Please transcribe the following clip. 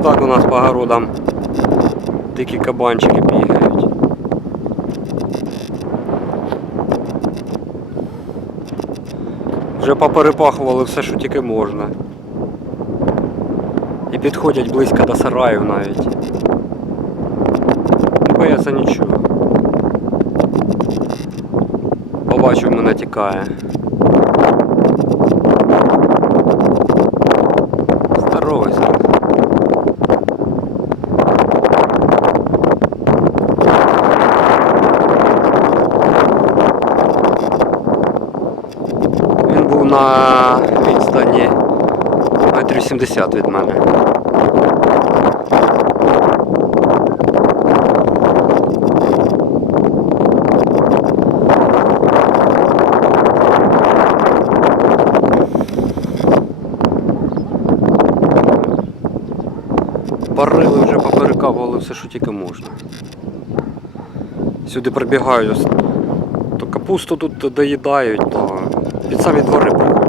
Отак у нас по городам дикі кабанчики бігають. Вже поперепахували все, що тільки можна. І підходять близько до сараїв навіть. Не бояться нічого. Побачив, мене тікає. На відстані метрів 70 від мене. Парили вже поперекапували все, що тільки можна. Сюди прибігають, то капусту тут доїдають, то під самі двори.